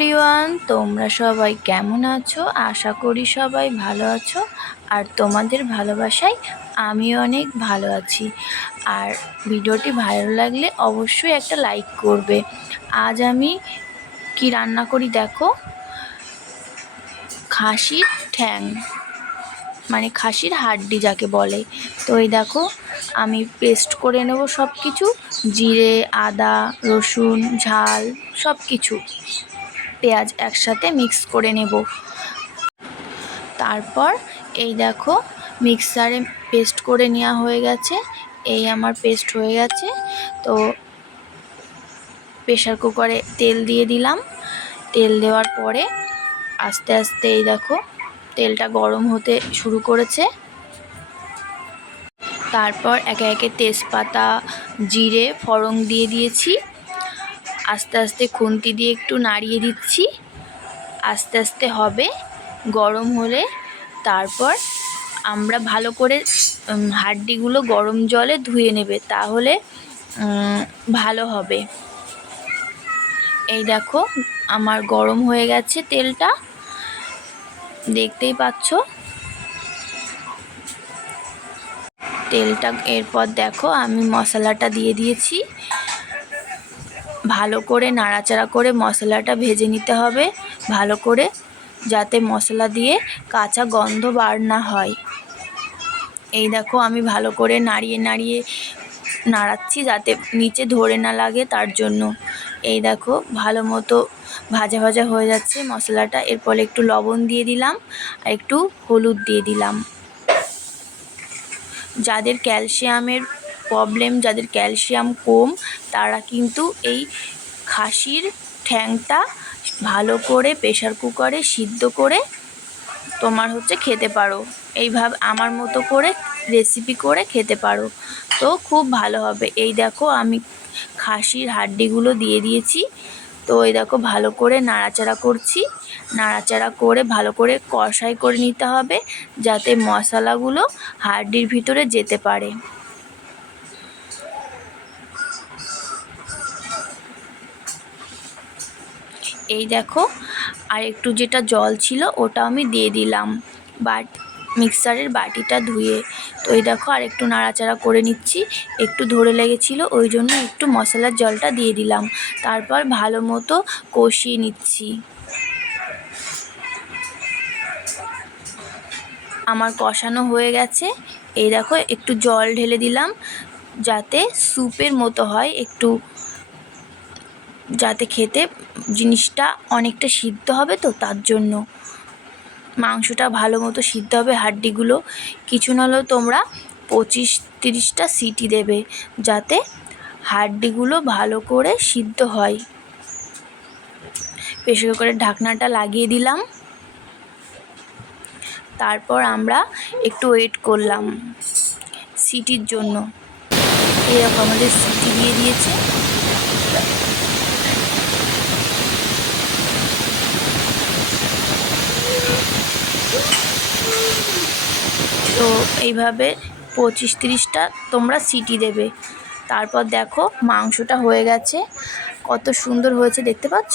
Everyone, তোমরা সবাই কেমন আছো? আশা করি সবাই ভালো আছো। আর তোমাদের ভালোবাসায় আমি অনেক ভালো আছি। আর ভিডিওটি ভালো লাগলে অবশ্যই একটা লাইক করবে। আজ আমি কি রান্না করি দেখো। খাসির ঠ্যাং, মানে খাসির হাড্ডি যাকে বলে। তো এই দেখো, আমি পেস্ট করে নেব সব কিছু, জিরে, আদা, রসুন, ঝাল সব কিছু, পেঁয়াজ একসাথে মিক্স করে নেব। তারপর এই দেখো, মিক্সারে পেস্ট করে নেওয়া হয়ে গেছে। এই আমার পেস্ট হয়ে গেছে। তো প্রেশার কুকারে তেল দিয়ে দিলাম। তেল দেওয়ার পরে আস্তে আস্তে এই দেখো তেলটা গরম হতে শুরু করেছে। তারপর একে একে তেজপাতা, জিরে, ফোড়ন দিয়ে দিয়েছি। আস্তে আস্তে খুন্তি দিয়ে একটু নাড়িয়ে দিচ্ছি। আস্তে আস্তে হবে, গরম হলে তারপর আমরা ভালো করে হাড্ডিগুলো গরম জলে ধুয়ে নেবে, তাহলে ভালো হবে। এই দেখো আমার গরম হয়ে গেছে তেলটা, দেখতেই পাচ্ছ তেলটা। এরপর দেখো আমি মশলাটা দিয়ে দিয়েছি। ভালো করে নাড়াচাড়া করে মশলাটা ভেজে নিতে হবে ভালো করে, যাতে মশলা দিয়ে কাঁচা গন্ধ বার না হয়। এই দেখো আমি ভালো করে নাড়িয়ে নাড়িয়ে নাড়াচ্ছি যাতে নিচে ধরে না লাগে, তার জন্য। এই দেখো ভালো মতো ভাজা ভাজা হয়ে যাচ্ছে মশলাটা। এরপর একটু লবণ দিয়ে দিলাম আর একটু হলুদ দিয়ে দিলাম। যাদের ক্যালসিয়ামের প্রবলেম, যাদের ক্যালসিয়াম কম, তারা কিন্তু এই খাসির ঠ্যাংটা ভালো করে প্রেশার কুকারে সিদ্ধ করে তোমার খেতে পারো। এইভাবে আমার মতো করে রেসিপি করে খেতে পারো, তো খুব ভালো হবে। এই দেখো আমি খাসির হাড্ডিগুলো দিয়ে দিয়েছি। তো এই দেখো ভালো করে নাড়াচাড়া করছি। নাড়াচাড়া করে ভালো করে কষাই করে নিতে হবে, যাতে মশলাগুলো হাড্ডির ভিতরে যেতে পারে। এই দেখো আর একটু যেটা জল ছিল ওটা আমি দিয়ে দিলাম মিক্সারের বাটিটা ধুয়ে। তো এই দেখো আর একটু নাড়াচাড়া করে নিচ্ছি। একটু ধরে লেগেছিল, ওই জন্য একটু মশলার জলটা দিয়ে দিলাম। তারপর ভালো মতো কষিয়ে নিচ্ছি। আমার কষানো হয়ে গেছে। এই দেখো একটু জল ঢেলে দিলাম, যাতে স্যুপের মতো হয়, একটু যাতে খেতে জিনিসটা অনেকটা সিদ্ধ হবে, তো তার জন্য মাংসটা ভালো মতো সিদ্ধ হবে। হাড্ডিগুলো কিছু না হলেও তোমরা 25-30টা সিটি দেবে, যাতে হাড্ডিগুলো ভালো করে সিদ্ধ হয়। প্রেসার কুকারের ঢাকনাটা লাগিয়ে দিলাম। তারপর আমরা একটু ওয়েট করলাম সিটির জন্য। এরকম আমাদের সিটি দিয়ে দিয়েছে। তো এইভাবে 25-30টা তোমরা সিটি দেবে। তারপর দেখো মাংসটা হয়ে গেছে, কত সুন্দর হয়েছে দেখতে পাচ্ছ।